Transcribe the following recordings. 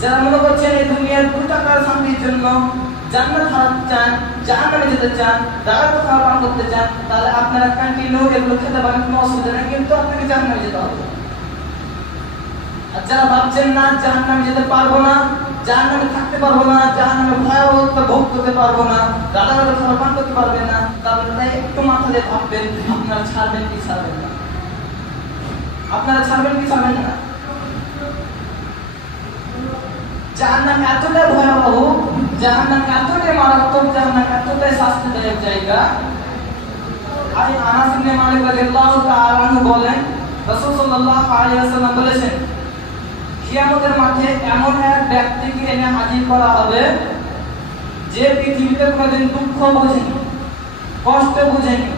যারা মনে করছেন এই দুনিয়ার 2 টাকার শান্তির জন্য জান্নাত হারাতে চান, জাহান্নামে যেতে চান, দাঁড়াতে খাওয়া পান করতে চান, তাহলে আপনারা কন্টিনিউ এগুলো খেতে পারেন, কোনো অসুবিধা নেই, কিন্তু আপনাকে জাহান্নামে যেতে হবে। আর যারা ভাবছেন না জাহান্নামে যেতে পারবো না, জাহান্নামে থাকতে পারবো না, জাহান্নামে ভয়াবহতা ভোগ করতে পারবো না, দাঁড়াতে খাওয়া পান করতে পারবেন না, তাহলে একটু মাথা দিয়ে ভাববেন আপনারা ছাড়বেন কি ছাড়বেন না। আপনারা ছাড়বেন কি ছাড়বেন না? জাহান্নাম এতটাই ভয়াবহ, জাহান্নাম এতটাই মারাত্মক, জাহান্নাম এতটাই শাস্তিদায়ক জায়গা। আমি আনাস ইবনে মালিক রাদিয়াল্লাহু তাআলা আনহু বলেন, রাসূল সাল্লাল্লাহু আলাইহি ওয়াসাল্লাম বলেছেন, কিয়ামতের মাঠে এমন এক ব্যক্তিকে এনে হাজির করা হবে যে পৃথিবীতে কোনোদিন দুঃখ বোঝেনি, কষ্ট বোঝেনি,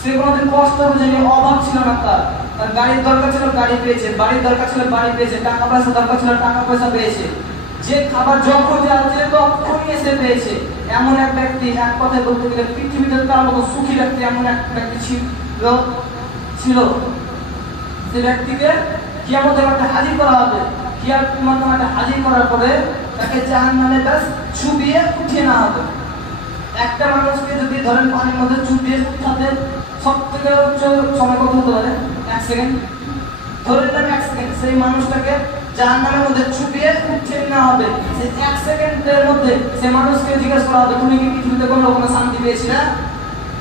সে কোনোদিন কষ্ট বোঝেনি, অভাব ছিল না তার, তার গাড়ির দরকার ছিল গাড়ি পেয়েছে, বাড়ির দরকার ছিল বাড়ি পেয়েছে, টাকা পয়সা দরকার ছিল টাকা পয়সা পেয়েছে, যে খাবার যখন যাচ্ছে তখনই এসে পেয়েছে। এমন এক ব্যক্তি, এক কথায় বলতে গেলে পৃথিবীতে তার মতো সুখী ব্যক্তি এমন এক ব্যক্তি ছিল। যে ব্যক্তিকে কিয়ামতের মাঠে হাজির করা হবে, কিয়ামতের মাঠে হাজির করার পরে তাকে জাহান্নামে ব্যাস চুবিয়ে উঠিয়ে নেওয়া হবে। একটা মানুষকে যদি ধরেন পানির মধ্যে চুবিয়ে উঠাতে সবথেকে উচ্চ সময় কত হতে পারে? 1 সেকেন্ড। ধরে নিলাম 1 সেকেন্ড। সেই মানুষটাকে জাহান্নামের মধ্যে চুবিয়ে উঠিয়ে নেওয়া হবে। সেই 1 সেকেন্ডের মধ্যে সেই মানুষকে জিজ্ঞাসা করা হবে, তুমি কি পৃথিবীতে কোনো রকমের শান্তি পেয়েছিলে?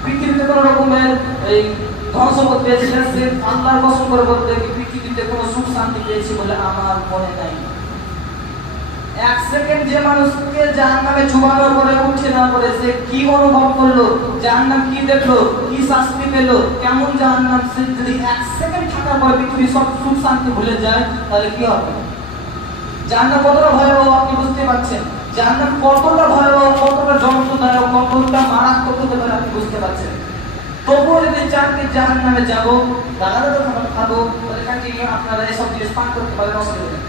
পৃথিবীতে কোনো রকমের এই ধন সম্পদ পেয়েছিলে? সে আল্লাহর কসম করে বলতে কি পৃথিবীতে কোনো সুখ শান্তি পেয়েছি বলে আমার মনে নাই। 1 সেকেন্ড যে মানুষকে জাহান্নামে চুবানোর পরে উঠে না পড়ে সে কি অনুভব করলো, জাহান্নাম কি দেখলো, কি শাস্তি পেলো, কেমন জাহান্নাম, সে যদি 1 সেকেন্ড থাকার পর পৃথিবীর সব সুখ শান্তি ভুলে যায় তাহলে কি হবে? জাহান্নাম কতটা ভয়াবহ আপনি বুঝতে পারছেন? জাহান্নাম কতটা ভয়াবহ, কতটা যন্ত্রণাদায়ক, কতটা মারাত্মক হতে পারে আপনি বুঝতে পারছেন। তবুও যদি চাকরি জাহান্নামে যাবো, দাঁড়াতে খাবো, তাহলে আপনারা এসব জিনিস পান করতে পারেন, অসুবিধা নেই।